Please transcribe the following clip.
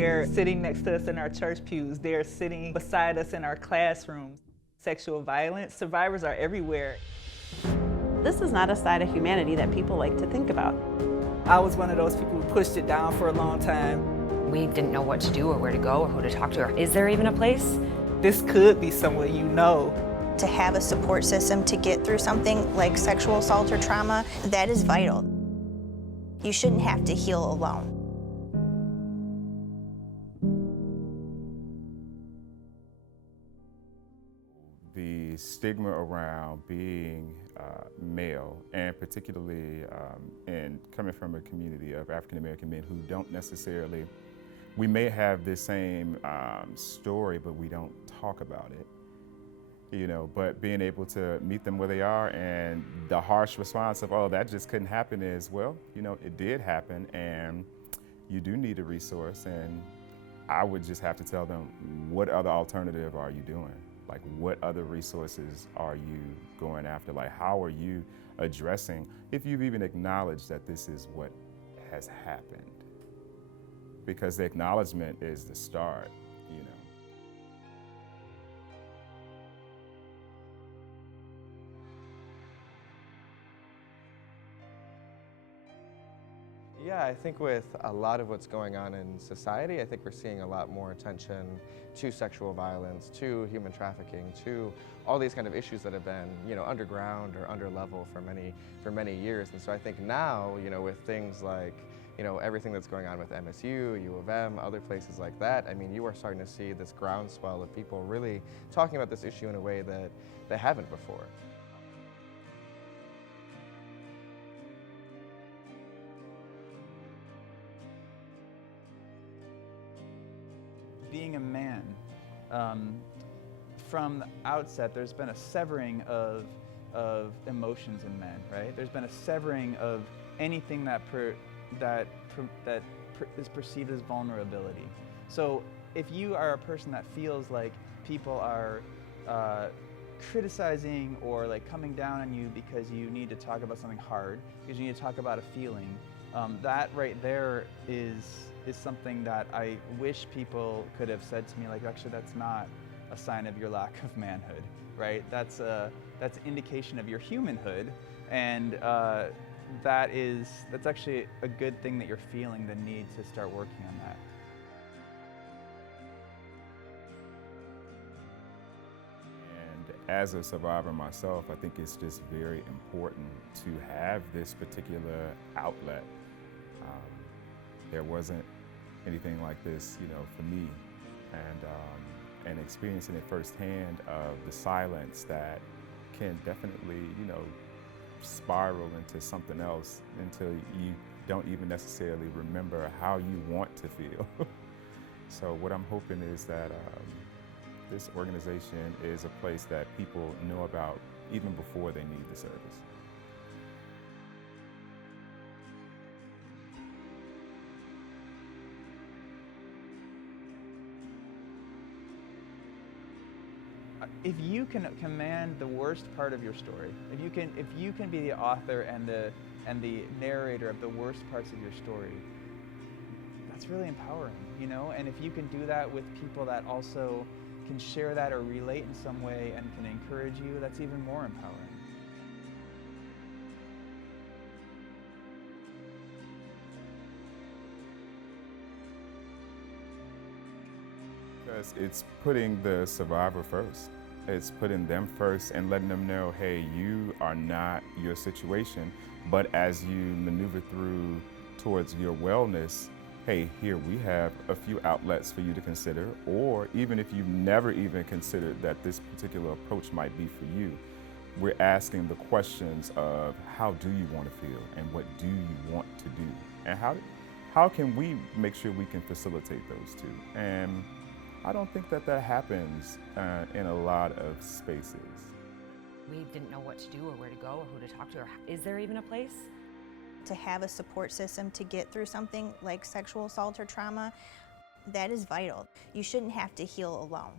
They're sitting next to us in our church pews. They're sitting beside us in our classrooms. Sexual violence survivors are everywhere. This is not a side of humanity that people like to think about. I was one of those people who pushed it down for a long time. We didn't know what to do or where to go or who to talk to. Is there even a place? This could be someone you know. To have a support system to get through something like sexual assault or trauma, that is vital. You shouldn't have to heal alone. The stigma around being male, and particularly in coming from a community of African American men who don't necessarily, we may have the same story, but we don't talk about it. You know, but being able to meet them where they are, and the harsh response of, oh, that just couldn't happen, is, well, you know, it did happen, and you do need a resource. And I would just have to tell them, what other alternative are you doing? Like, what other resources are you going after? Like, how are you addressing, if you've even acknowledged that this is what has happened? Because the acknowledgement is the start, you know. Yeah, I think with a lot of what's going on in society, I think we're seeing a lot more attention to sexual violence, to human trafficking, to all these kind of issues that have been, you know, underground or underlevel for many years. And so I think now, you know, with things like, you know, everything that's going on with MSU, U of M, other places like that, I mean, you are starting to see this groundswell of people really talking about this issue in a way that they haven't before. Being a man, from the outset, there's been a severing of emotions in men, right? There's been a severing of anything that is perceived as vulnerability. So if you are a person that feels like people are criticizing or like coming down on you because you need to talk about something hard, because you need to talk about a feeling, that right there is something that I wish people could have said to me, like, actually, that's not a sign of your lack of manhood, right? That's an indication of your humanhood, and that's actually a good thing that you're feeling the need to start working on that. And as a survivor myself, I think it's just very important to have this particular outlet. There wasn't anything like this, you know, for me, and experiencing it firsthand of the silence that can definitely, you know, spiral into something else until you don't even necessarily remember how you want to feel. So what I'm hoping is that this organization is a place that people know about even before they need the service. If you can command the worst part of your story, if you can be the author and the narrator of the worst parts of your story, that's really empowering, you know? And if you can do that with people that also can share that or relate in some way and can encourage you, that's even more empowering. Because it's putting the survivor first. It's putting them first and letting them know, hey, you are not your situation, but as you maneuver through towards your wellness, hey, here we have a few outlets for you to consider, or even if you've never even considered that this particular approach might be for you, we're asking the questions of how do you want to feel and what do you want to do? And how can we make sure we can facilitate those two? And I don't think that happens in a lot of spaces. We didn't know what to do or where to go or who to talk to. Or is there even a place? To have a support system to get through something like sexual assault or trauma, that is vital. You shouldn't have to heal alone.